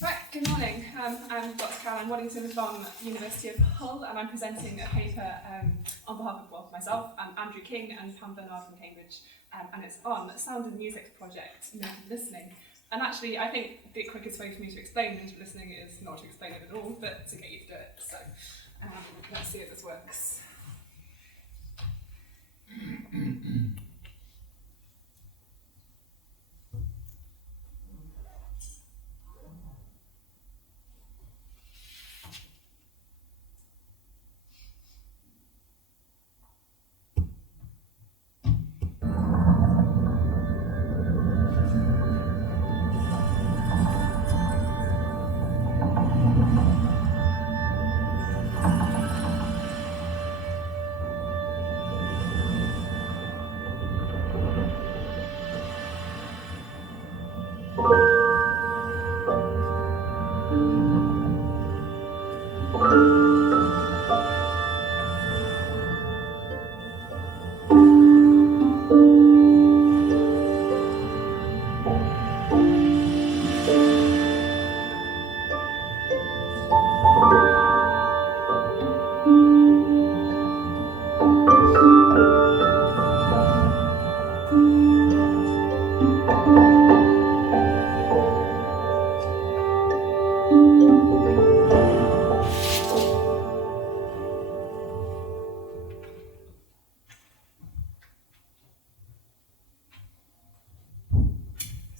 Right, good morning. I'm Dr. Caroline Waddington from University of Hull, and I'm presenting a paper on behalf of myself, Andrew King and Pam Burnand from Cambridge, and it's on Sound and Music Project, Native Listening. And actually, I think the quickest way for me to explain native listening is not to explain it at all, but to get you to do it. So let's see if this works.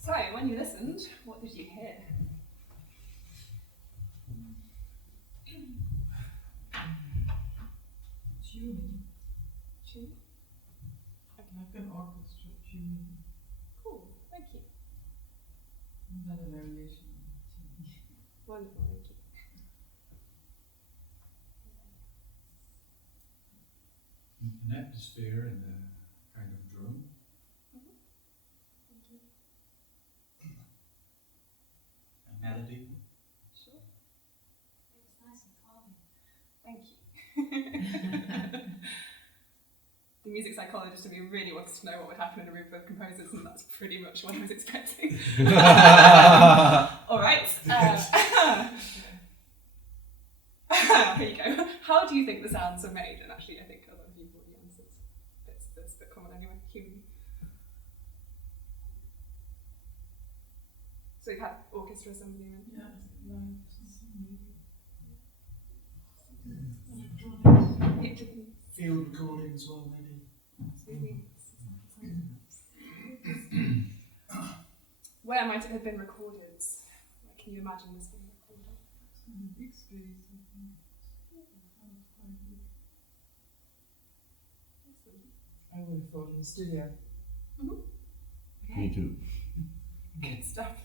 So, when you listened, what did you hear? Tuning. Tune? Like an orchestra tuning. Cool, thank you. And then a variation on tuning. Wonderful, thank you. An atmosphere and a kind of drum. Thank you. A melody. Sure. It was nice and calming. Thank you. The music psychologist in me really wants to know what would happen in a room full of composers, and that's pretty much what I was expecting. All right. Here you go. How do you think the sounds are made? And actually, I think a lot of you have already answered bits of this, but come on anyway, human. So you've had orchestra assembly and Yeah, live. Field recording as well, maybe. absolutely. Where might it have been recorded? Like, can you imagine this being recorded? In a big space, I think. I would have thought in the studio. Mm-hmm. Me too. Good stuff.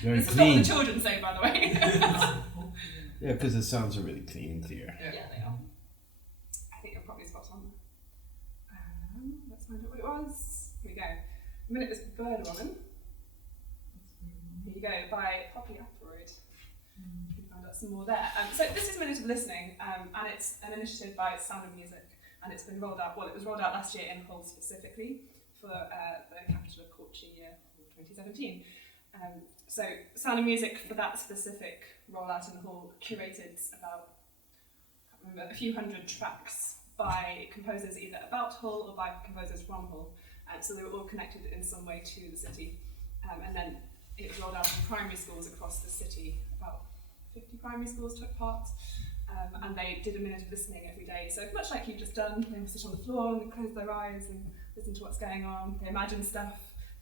Very This is not what clean. the children say, by the way. Yeah, because the sounds are really clean and clear. Yeah, they are. I think you're probably spot on. Let's find out what it was. Here we go. A minute was Bird Woman. Here you go, by Poppy Ackroyd. You can find out some more there. So this is a minute of listening, and it's an initiative by Sound and Music, and it's been rolled out. Well, it was rolled out last year in Hull specifically for the Capital of Culture year of 2017. So Sound and Music for that specific rollout in Hull curated about, I can't remember, a few hundred tracks by composers either about Hull or by composers from Hull. So they were all connected in some way to the city. And then it was rolled out in primary schools across the city. About 50 primary schools took part. And they did a minute of listening every day. So much like you've just done, they would sit on the floor and close their eyes and listen to what's going on. They imagine stuff,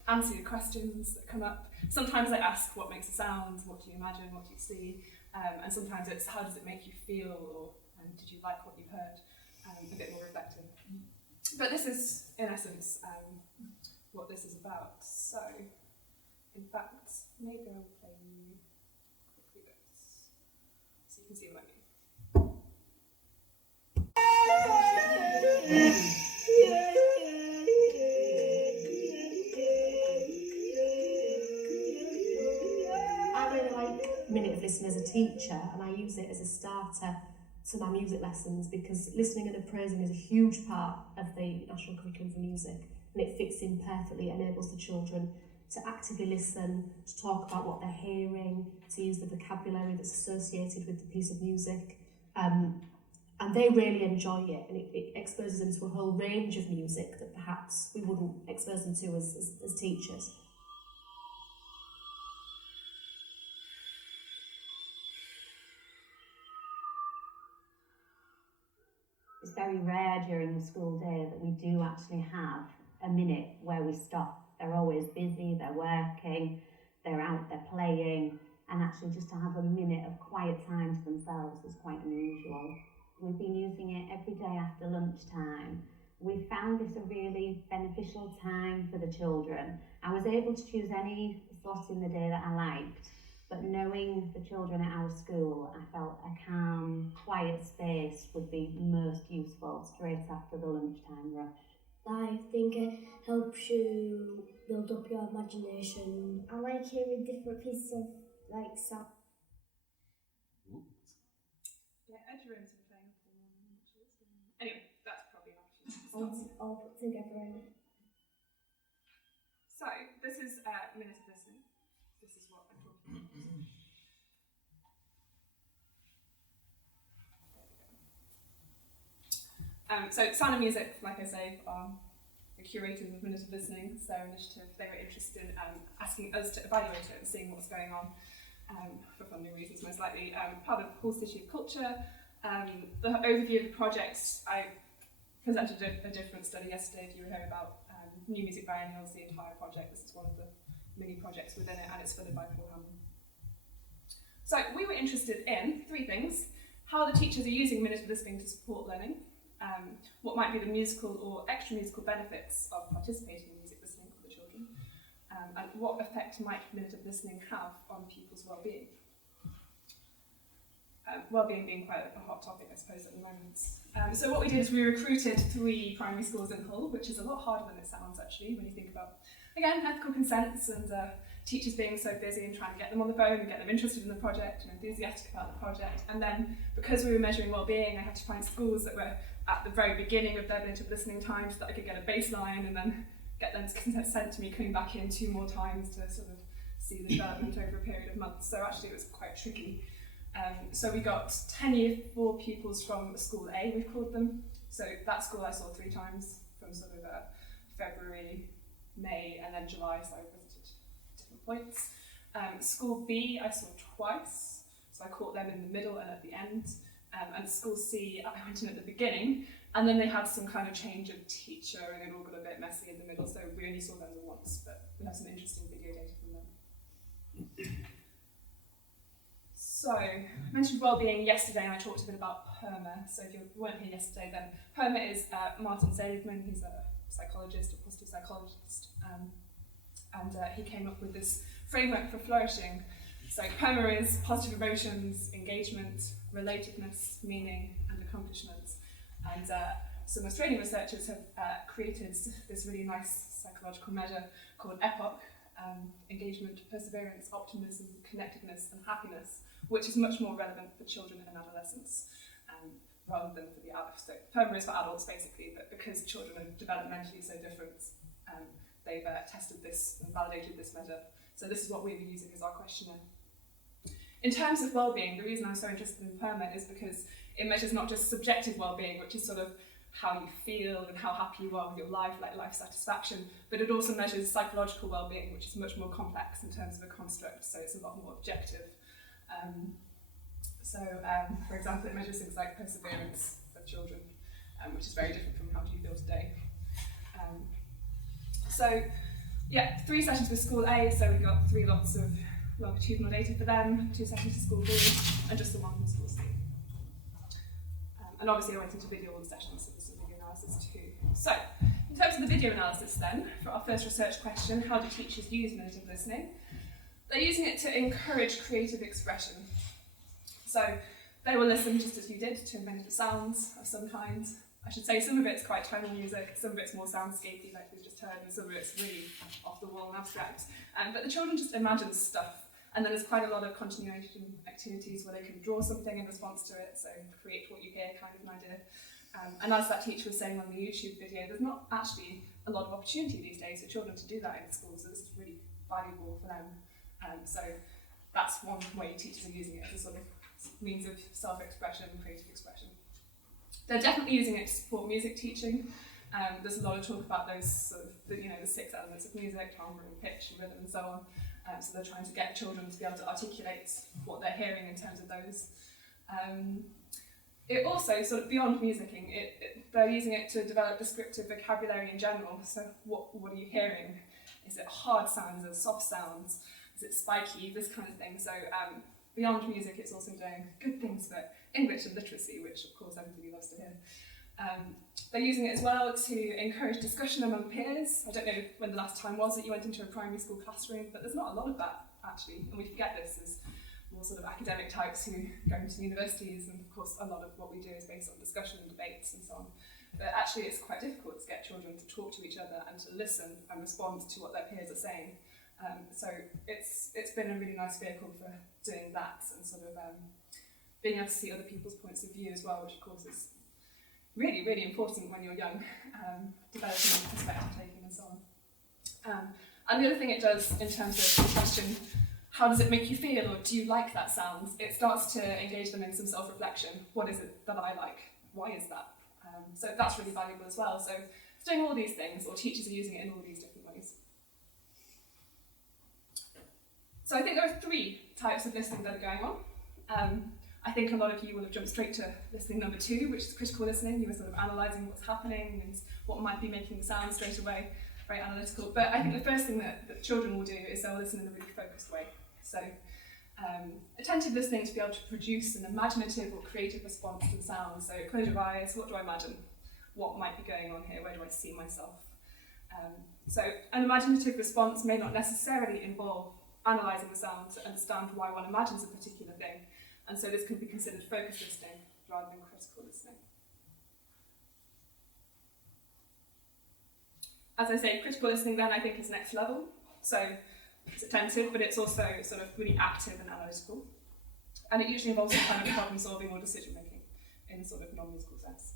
answer your questions that come up. Sometimes I ask what makes a sound, what do you imagine, what do you see? And sometimes it's how does it make you feel, or did you like what you heard? A bit more reflective. But this is, in essence, what this is about. So, in fact, maybe I'll play you quickly this, so you can see what I mean. I really like Minute of Listening as a teacher, and I use it as a starter to my music lessons because listening and appraising is a huge part of the National Curriculum for Music, and it fits in perfectly. It enables the children to actively listen, to talk about what they're hearing, to use the vocabulary that's associated with the piece of music. And they really enjoy it, and it exposes them to a whole range of music that perhaps we wouldn't expose them to as teachers. It's very rare during the school day that we do actually have a minute where we stop. They're always busy, they're working, they're out, they're playing, and actually just to have a minute of quiet time to themselves is quite unusual. We've been using it every day after lunchtime. We found this a really beneficial time for the children. I was able to choose any slot in the day that I liked, but knowing the children at our school, I felt a calm, quiet space would be most useful straight after the lunchtime rush. I think it helps you build up your imagination. I like hearing different pieces of sound. Yeah, Ed Rooms are playing up all morning. Anyway, that's probably an option. All put together. So, this is minute of listening. This is what I'm talking about. So Sound and Music, like I say, are the curators of Minute of Listening. It's their initiative. They were interested in asking us to evaluate it and seeing what's going on, for funding reasons most likely. Part of Paul's City of Culture. The overview of the project, I presented a different study yesterday, if you were here, about New Music Biennials, the entire project. This is one of the mini projects within it, and it's funded by Paul Hammond. So we were interested in three things: how the teachers are using Minute of Listening to support learning, what might be the musical or extra musical benefits of participating in music listening for the children, and what effect might Minute of Listening have on pupils' well-being. Well-being being quite a hot topic, I suppose, at the moment. So what we did is we recruited 3 primary schools in Hull, which is a lot harder than it sounds, actually, when you think about, again, ethical consents and teachers being so busy and trying to get them on the phone and get them interested in the project and enthusiastic about the project. And then, because we were measuring well-being, I had to find schools that were at the very beginning of their Minute of Listening time so that I could get a baseline and then get them sent to me coming back in 2 more times to sort of see the development over a period of months. So actually it was quite tricky. So we got 10 Year 4 pupils from School A, we've called them. So that school I saw 3 times, from sort of February, May, and then July, so I visited different points. School B I saw twice, so I caught them in the middle and at the end. And School C, I went in at the beginning, and then they had some kind of change of teacher, and it all got a bit messy in the middle, so we only saw them once, but we have some interesting video data from them. So, I mentioned wellbeing yesterday, and I talked a bit about PERMA. So if you weren't here yesterday, then PERMA is Martin Seligman. He's a psychologist, a positive psychologist, and he came up with this framework for flourishing. So PERMA is positive emotions, engagement, relatedness, meaning, and accomplishment. And some Australian researchers have created this really nice psychological measure called EPOC, engagement, perseverance, optimism, connectedness, and happiness, which is much more relevant for children and adolescents rather than for the adults. So PERMA is for adults basically, but because children are developmentally so different, they've tested this and validated this measure. So this is what we were using as our questionnaire. In terms of well-being, the reason I'm so interested in PERMA is because it measures not just subjective well-being, which is sort of how you feel and how happy you are with your life, like life satisfaction, but it also measures psychological well-being, which is much more complex in terms of a construct, so it's a lot more objective. For example, it measures things like perseverance of children, which is very different from how do you feel today. 3 sessions with School A, so we got 3 lots of longitudinal data for them, 2 sessions to School B, and just the 1 from School C. And obviously I went into video all the sessions, so there's some video analysis too. So, in terms of the video analysis then, for our first research question, how do teachers use Minute of Listening? They're using it to encourage creative expression. So, they will listen just as you did to a minute of sounds of some kind. I should say some of it's quite tonal music, some of it's more soundscapey like we've just heard, and some of it's really off the wall and abstract. But the children just imagine stuff. And then there's quite a lot of continuation activities where they can draw something in response to it, so create what you hear kind of an idea. And as that teacher was saying on the YouTube video, there's not actually a lot of opportunity these days for children to do that in schools, so this is really valuable for them. So that's one way teachers are using it as a sort of means of self-expression, creative expression. They're definitely using it to support music teaching. There's a lot of talk about those sort of, the 6 elements of music, timbre and pitch and rhythm and so on. So they're trying to get children to be able to articulate what they're hearing in terms of those. It also, sort of beyond musicking, they're using it to develop descriptive vocabulary in general. So what are you hearing? Is it hard sounds? Is it soft sounds? Is it spiky? This kind of thing. So beyond music, it's also doing good things for English and literacy, which of course everybody loves to hear. They're using it as well to encourage discussion among peers. I don't know when the last time was that you went into a primary school classroom, but there's not a lot of that actually, and we forget this as more sort of academic types who go into universities, and of course a lot of what we do is based on discussion and debates and so on. But actually it's quite difficult to get children to talk to each other and to listen and respond to what their peers are saying. So it's been a really nice vehicle for doing that and sort of being able to see other people's points of view as well, which of course is really, really important when you're young, developing perspective taking and so on. And the other thing it does in terms of the question, how does it make you feel, or do you like that sound? It starts to engage them in some self-reflection. What is it that I like? Why is that? So that's really valuable as well. So it's doing all these things, or teachers are using it in all these different ways. So I think there are 3 types of listening that are going on. I think a lot of you will have jumped straight to listening number 2, which is critical listening. You were sort of analysing what's happening and what might be making the sound straight away, very analytical. But I think the first thing that children will do is they'll listen in a really focused way. So attentive listening to be able to produce an imaginative or creative response to the sound. So close your eyes, what do I imagine? What might be going on here? Where do I see myself? So an imaginative response may not necessarily involve analysing the sound to understand why one imagines a particular thing. And so this can be considered focused listening rather than critical listening. As I say, critical listening then I think is next level. So it's attentive, but it's also sort of really active and analytical. And it usually involves some kind of problem solving or decision making in sort of non-musical sense.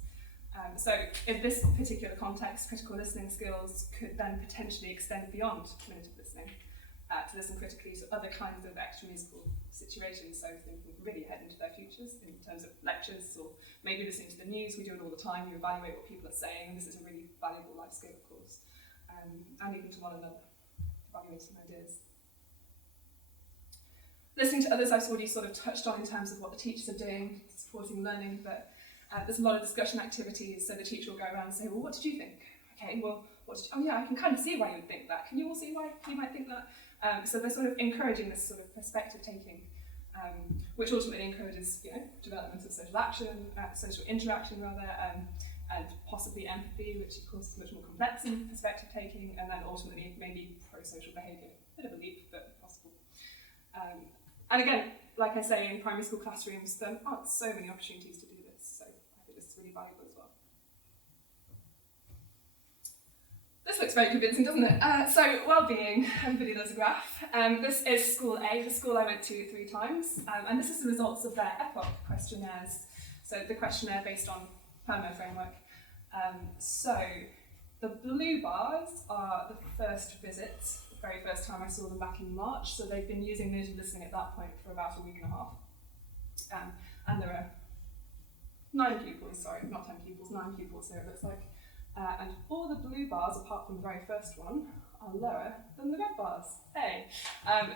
So in this particular context, critical listening skills could then potentially extend beyond cognitive listening to listen critically to other kinds of extra musical situations, so thinking really ahead into their futures in terms of lectures, or maybe listening to the news. We do it all the time, you evaluate what people are saying, and this is a really valuable life skill, of course, and even to one another, evaluating ideas. Listening to others I've already sort of touched on in terms of what the teachers are doing, supporting learning, but there's a lot of discussion activities, so the teacher will go around and say, well, what did you think? Okay, well, oh yeah, I can kind of see why you would think that. Can you all see why you might think that? So they're sort of encouraging this sort of perspective taking, which ultimately encourages, development of social action, social interaction rather, and possibly empathy, which of course is much more complex in perspective taking, and then ultimately maybe pro-social behaviour. Bit of a leap, but possible. And again, like I say, in primary school classrooms, there aren't so many opportunities to do this, so I think this is really valuable as well. This looks very convincing, doesn't it? So, well-being, everybody loves a graph. This is School A, the school I went to 3 times, and this is the results of their EPOC questionnaires, so the questionnaire based on PERMA framework. So, the blue bars are the first visit, the very first time I saw them back in March, so they've been using mood listening at that point for about a week and a half. And there are 9 pupils, sorry, not 10 pupils, 9 pupils here it looks like. And all the blue bars, apart from the very first one, are lower than the red bars. Hey!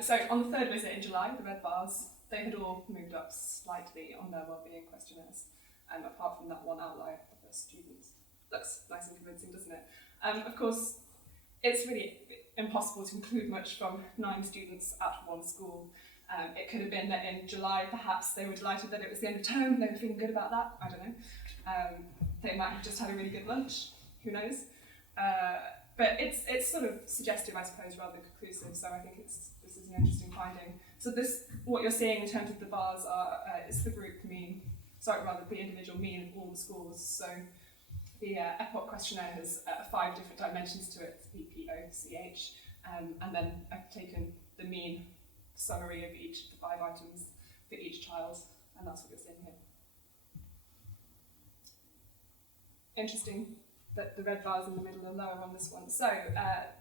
So on the 3rd visit in July, the red bars, they had all moved up slightly on their wellbeing questionnaires, apart from that one outlier, the first students. Looks nice and convincing, doesn't it? Of course, it's really impossible to include much from 9 students at one school. It could have been that in July, perhaps they were delighted that it was the end of term, they were feeling good about that, I don't know. They might have just had a really good lunch. Who knows? But it's sort of suggestive, I suppose, rather than conclusive. So I think this is an interesting finding. So what you're seeing in terms of the bars is the group mean. The individual mean of all the schools. So the EPOC questionnaire has 5 different dimensions to it: E, P, O, C, H, and then I've taken the mean summary of each of the 5 items for each child, and that's what you're seeing here. Interesting that the red bars in the middle are lower on this one. So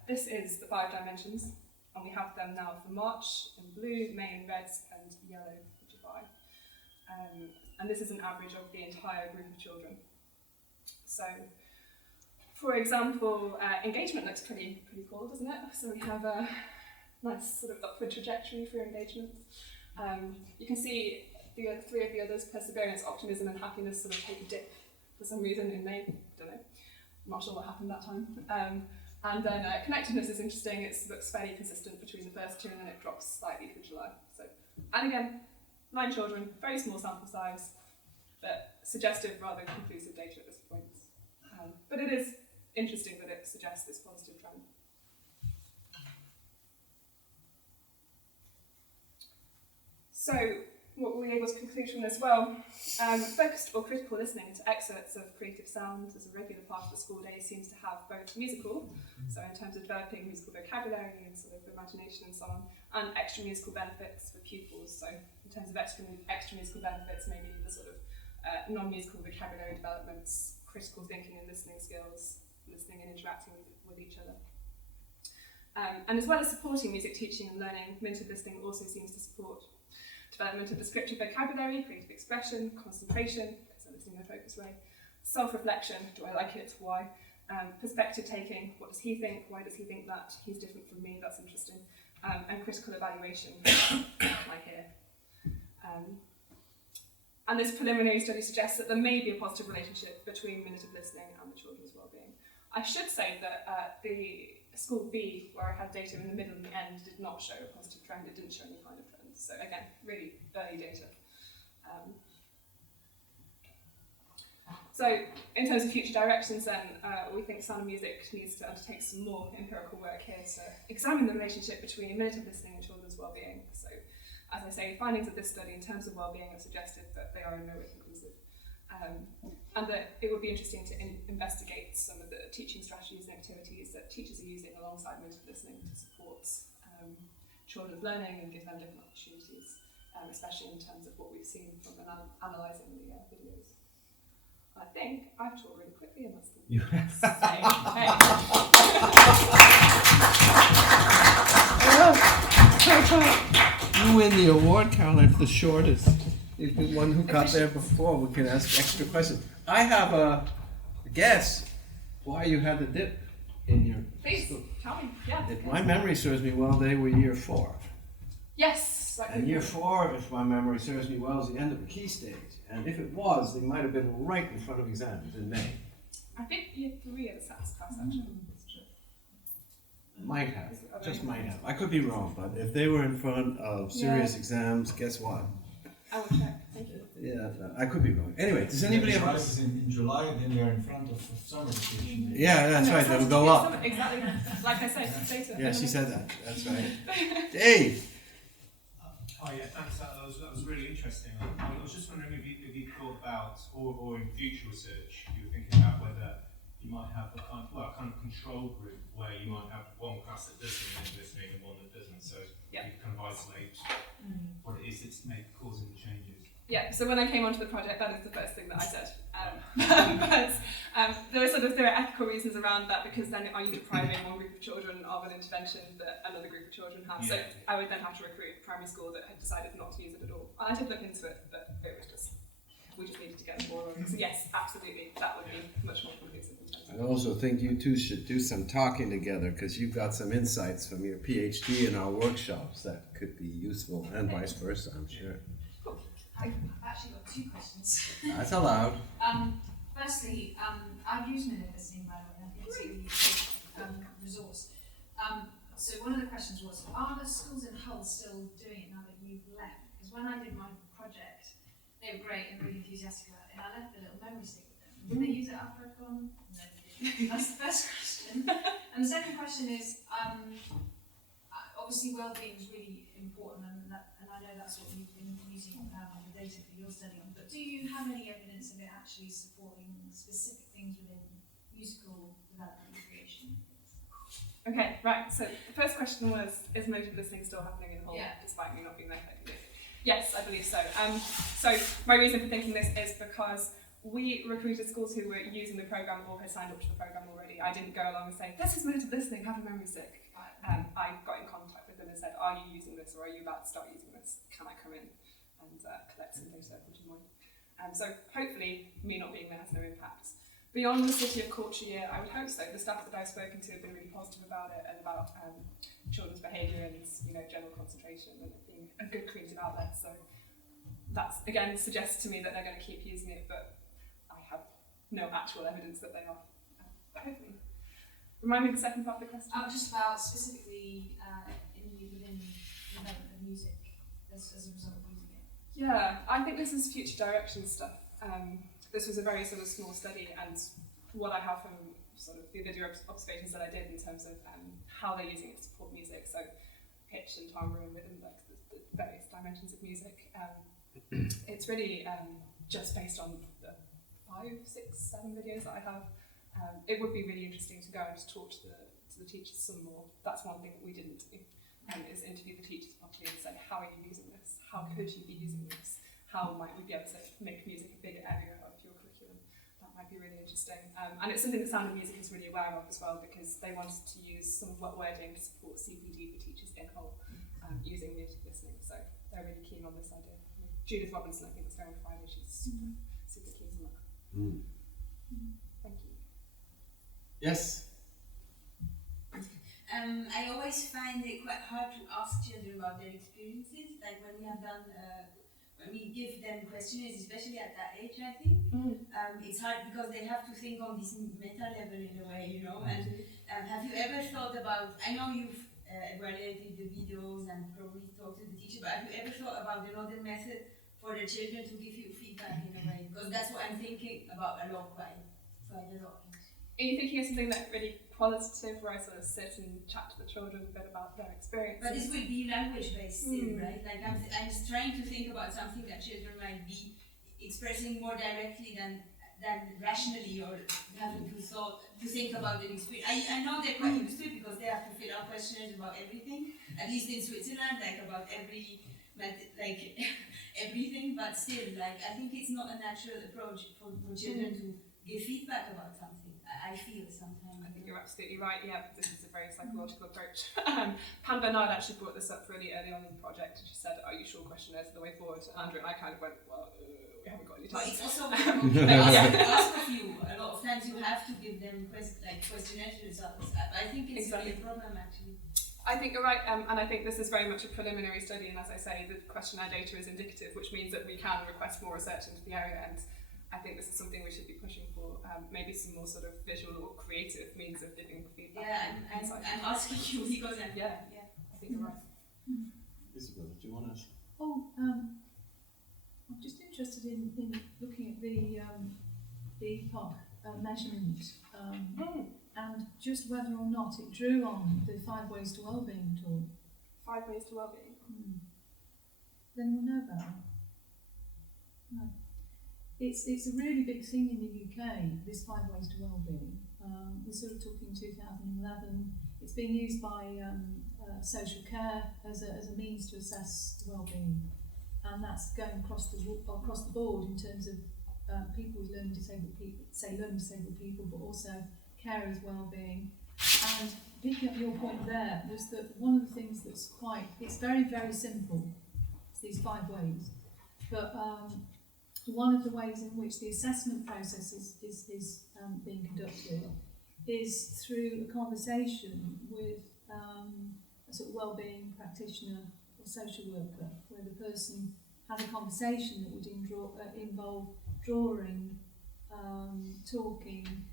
this is the 5 dimensions. And we have them now for March in blue, May in reds, and yellow for July. And this is an average of the entire group of children. So, for example, engagement looks pretty cool, doesn't it? So we have a nice sort of upward trajectory for engagement. You can see the three of the others, perseverance, optimism, and happiness, sort of take a dip for some reason in May. Don't know. I'm not sure what happened that time. And then connectedness is interesting. It looks fairly consistent between the first two, and then it drops slightly for July. So, and again, 9 children, very small sample size, but suggestive rather than conclusive data at this point. But it is interesting that it suggests this positive trend. So, what were we able to conclude from this? Well, focused or critical listening to excerpts of creative sounds as a regular part of the school day seems to have both musical, so in terms of developing musical vocabulary and sort of imagination and so on, and extra musical benefits for pupils. So in terms of extra musical benefits, maybe the sort of non-musical vocabulary developments, critical thinking and listening skills, listening and interacting with each other. And as well as supporting music teaching and learning, minute listening also seems to support development of descriptive vocabulary, creative expression, concentration, so listening in a focused way, self-reflection, do I like it, why, perspective taking, what does he think, why does he think that, he's different from me, that's interesting, and critical evaluation, like here. And this preliminary study suggests that there may be a positive relationship between minute of listening and the children's well-being. I should say that the school B, where I had data in the middle and the end, did not show a positive trend, it didn't show any kind of trend. So again, really early data. So in terms of future directions then, we think Sound of Music needs to undertake some more empirical work here to examine the relationship between minute of listening and children's well-being. So as I say, findings of this study in terms of well-being are suggestive that they are in no way conclusive. And that it would be interesting to investigate some of the teaching strategies and activities that teachers are using alongside minute of listening to support children's learning and give them different opportunities, especially in terms of what we've seen from analysing the videos. I think I've talked really quickly and that's the You win the award, Caroline, for the shortest. You're the one who got there before. We can ask extra questions. I have a guess why you had the dip in your Please, school. tell me. Yeah. If my memory serves me well, they were year 4. Yes. And year 4, if my memory serves me well, is the end of the key stage. And if it was, they might have been right in front of exams in May. I think year 3 at the SAS class actually. Might have, just might have. I could be wrong, but if they were in front of serious exams, guess what? I will check. Thank you. Yeah, I could be wrong. Anyway, does anybody have? Rises in July, then they're in front of summer vacation. Yeah, that's right. They'll go up. Exactly. Like I said, data. Yeah, she said that. That's right. Dave. Oh yeah, thanks. That was really interesting. I was just wondering if you thought about, or in future research, you were thinking about whether you might have a kind of control group where you might have one class that does the listening and one that doesn't. So you kind of isolate what it is that's causing the changes. Yeah, so when I came onto the project, that is the first thing that I said. But there are ethical reasons around that, because then are you depriving one group of children of an intervention that another group of children have? So I would then have to recruit a primary school that had decided not to use it at all. And I did look into it, but it was we just needed to get more on. So yes, absolutely, that would be much more conclusive. I also think you two should do some talking together, because you've got some insights from your PhD in our workshops that could be useful, and vice versa, I'm sure. Cool. I've actually got 2 questions. That's allowed. Firstly, I've used minute listening, by the way. I think it's a really good resource. So one of the questions was, are the schools in Hull still doing it now that you've left? Because when I did my project, they were great and really enthusiastic about it, and I left a little memory stick with them. Did they use it after I'd gone? No, they didn't. That's the first question. And the second question is, obviously well-being is really important, and I know that's what you've been using the data for your study on, but do you have any evidence of it actually supporting specific things within musical development and creation? Okay, right, so the first question was, is motive listening still happening in Hull, despite me not being there technically? Yes, I believe so. So my reason for thinking this is because we recruited schools who were using the programme or had signed up to the programme already. I didn't go along and say, this is motive listening, have a memory stick. I got in contact with are you using this, or are you about to start using this? Can I come in and collect some data? Would you mind? So hopefully, me not being there has no impact. Beyond the City of Culture year, I would hope so. The staff that I've spoken to have been really positive about it and about children's behaviour and general concentration and it being a good creative outlet. So that's again suggests to me that they're going to keep using it, but I have no actual evidence that they are. But hopefully. Remind me of the second part of the question. Just about specifically within the development of music as a result of using it. Yeah, I think this is future direction stuff. This was a very sort of small study, and what I have from sort of the video observations that I did in terms of how they're using it to support music, so pitch and timbre and rhythm, like the various dimensions of music. It's really just based on the 5, 6, 7 videos that I have. It would be really interesting to go and to talk to the teachers some more. That's one thing that we didn't do, is interview the teachers properly and say, how are you using this? How could you be using this? How might we be able to make music a bigger area of your curriculum? That might be really interesting. And it's something that Sound of Music is really aware of as well, because they wanted to use some of what we're doing to support CPD for teachers in whole, using music listening. So they're really keen on this idea. Judith Robinson, I think, was there on Friday. She's super keen on that. Thank you. Yes. I always find it quite hard to ask children about their experiences. Like when we have done, when we give them questionnaires, especially at that age, I think, it's hard because they have to think on this meta level in a way, And have you ever thought about? I know you've evaluated the videos and probably talked to the teacher, but have you ever thought about another method for the children to give you feedback in a way? Because that's what I'm thinking about a lot, quite a lot. Are you thinking of something that really qualitative, where I sort of sit and chat to the children a bit about their experience? But this will be language-based still, right? Like I'm just trying to think about something that children might be expressing more directly than rationally, or having to think about an experience. I know they're quite used to it because they have to fill out questionnaires about everything, at least in Switzerland, like about everything, but still, like I think it's not a natural approach for children to give feedback about something. I feel sometimes. I think you're absolutely right. Yeah, this is a very psychological approach. Pam Burnand actually brought this up really early on in the project, and she said, "Are you sure questionnaires are the way forward?" And Andrew and I kind of went, "Well, we haven't got any time." But it's also ask of you. A lot of times you have to give them questionnaire results. I think it's really a problem actually. I think you're right, and I think this is very much a preliminary study, and as I say, the questionnaire data is indicative, which means that we can request more research into the area, and I think this is something we should be pushing for, maybe some more sort of visual or creative means of giving feedback. Yeah, I'm asking you because I think you're right. Isabella, do you want to ask? I'm just interested in looking at the epoch measurement and just whether or not it drew on the 5 ways to wellbeing talk. 5 ways to wellbeing? Does anyone know about that? No. It's a really big thing in the UK, this 5 ways to wellbeing. We're sort of talking 2011. It's being used by social care as a means to assess wellbeing, and that's going across the board in terms of people with learning disabled people, but also carers' wellbeing. And picking up your point there was that one of the things it's very, very simple. It's these 5 ways, but one of the ways in which the assessment process is being conducted is through a conversation with a sort of wellbeing practitioner or social worker, where the person has a conversation that would involve drawing, talking,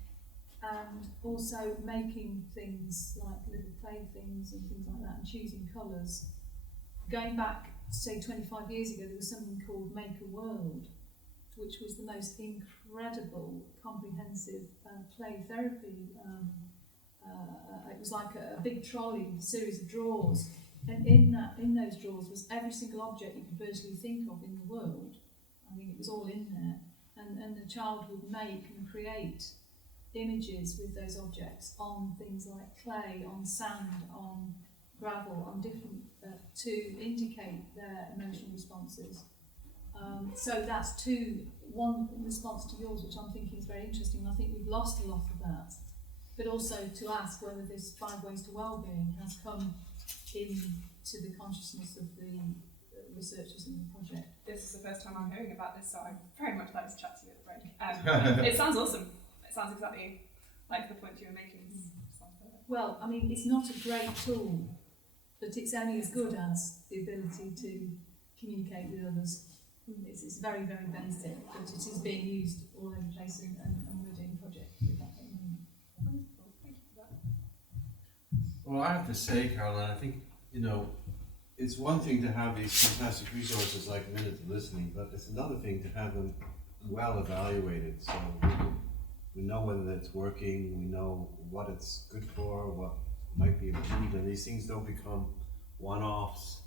and also making things like little playthings and things like that, and choosing colours. Going back, say 25 years ago, there was something called Make a World, which was the most incredible, comprehensive play therapy. It was like a big trolley with a series of drawers, and in those drawers was every single object you could virtually think of in the world. I mean, it was all in there, and the child would make and create images with those objects on things like clay, on sand, on gravel, on different to indicate their emotional responses. So that's one response to yours, which I'm thinking is very interesting. I think we've lost a lot of that, but also to ask whether this 5 ways to wellbeing has come in to the consciousness of the researchers in the project. This is the first time I'm hearing about this, so I'd very much like to chat to you at the break. It sounds awesome. It sounds exactly like the point you were making. Sounds perfect. Well, I mean, it's not a great tool, but it's only as good as the ability to communicate with others. It's very, very basic, but it is being used all over the place, and we're doing a project with that at the moment. Wonderful. Thank you for that. Well, I have to say, Caroline, I think, it's one thing to have these fantastic resources like Minute of Listening, but it's another thing to have them well evaluated. So we know whether it's working, we know what it's good for, what might be improved, and these things don't become one-offs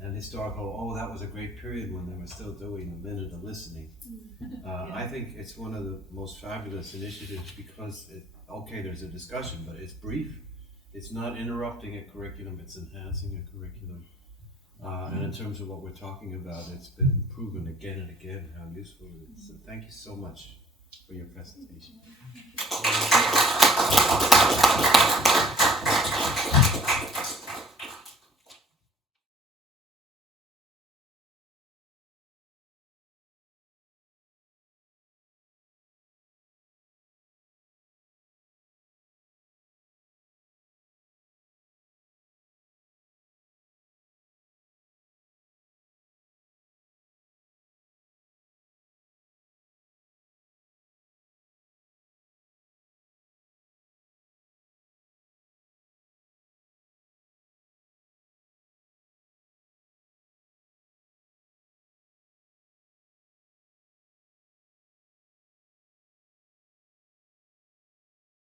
and historical, oh, that was a great period when they were still doing a Minute of Listening. I think it's one of the most fabulous initiatives because, there's a discussion, but it's brief. It's not interrupting a curriculum, it's enhancing a curriculum. And in terms of what we're talking about, it's been proven again and again how useful it is. So thank you so much for your presentation.